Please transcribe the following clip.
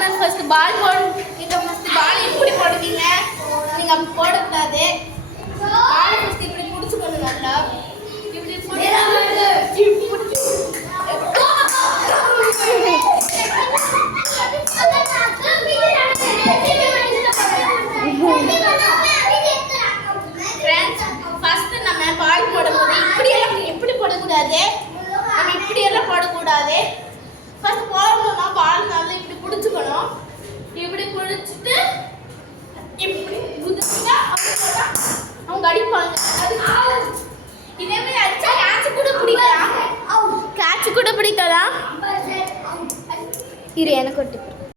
நம்ம first ball நீங்க first ball இப்படி போடுவீங்க, நீங்க அப்படி போடக்கூடாது. பால் ஃபர்ஸ்ட் இப்படி பிடிச்சுக்கணும், நல்லா இப்படி ஃபர்ஸ்ட் நம்ம பால் போடும்போது இப்படி போடக்கூடாது, நம்ம இப்படி எல்லாம் போடக்கூடாது. ஃபர்ஸ்ட் போடணும்னா பால் நல்லா இப்படி பிடிச்சுக்கணும். இப்படி பிடிச்சிட்டு இப்படி குதிச்சா அவங்க அடிப்பாங்க. இதே மாதிரி அடிச்சா கேட்ச் கூட பிடிக்கலாம். கேட்ச் கூட பிடிக்கலாம். இரு எனக்கு ஒட்டு